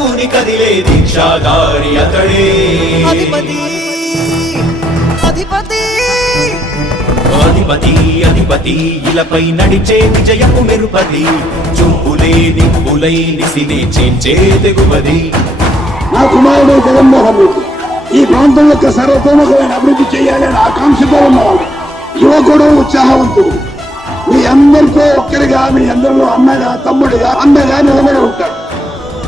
ప్రతి నభూని కదిలే దీక్షాగారి అతడే. అధిపతి అధిపతి. అధిపతి అధిపతి ఇలపై నడిచే విజయపు మెరుపది చూపులే నిప్పులై నిసినే చేంచే తెగువది. నా కుమారుడు జగన్మోహన్ రెడ్డి ఈ ప్రాంతం యొక్క సర్వతోముఖమైన అభివృద్ధి చేయాలని ఆకాంక్షతో ఉన్నవాడు. యువకుడు ఉత్సాహవంతుడు. మీ అందరితో ఒక్కరిగా మీ అందరిలో అన్నగా తమ్ముడిగా అన్నగా నిలబడి ఉంటాడు.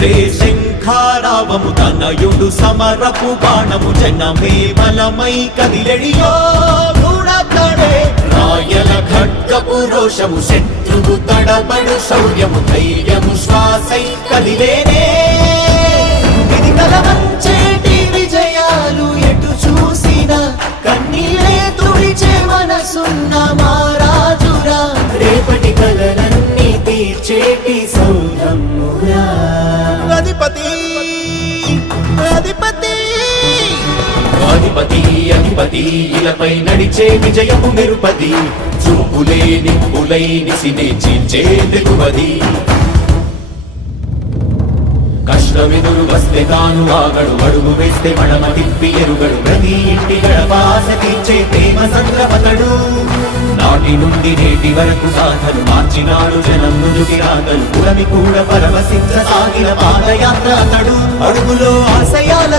తండ్రే శంఖారావము తనయుడు సమరపు బాణము జనమే బలమై కదిలెడియో గూఢతడే రాయల ఖడ్గపు రోషము శత్రువు తడబడు శౌర్యము ధైర్యము శ్వాసై కదిలేనే. ఇది కలవంచేటి విజయాలు ఎటు చూసిన కన్నీరే తుడిచే మనసు అధిపతి ఇలపై నడిచే విజయము మెరుపది చూపులే నిప్పులై నిసినే చీల్చే తెగువది కష్టమెదురు వస్తే తాను ఆగడు అడుగు వేస్తే మడమ తిప్పి ఎరుగడు. ప్రతి ఇంటి గడపాస తీర్చే ప్రేమ సంద్రపతడు. నాటి నుండి నేటి వరకు గాథలు మార్చినాడు జనం నుదుటి రాగలు పురమి కూడా పరవశించ సాగిన పాదయాత్ర అతడు. అడుగులో ఆశయాల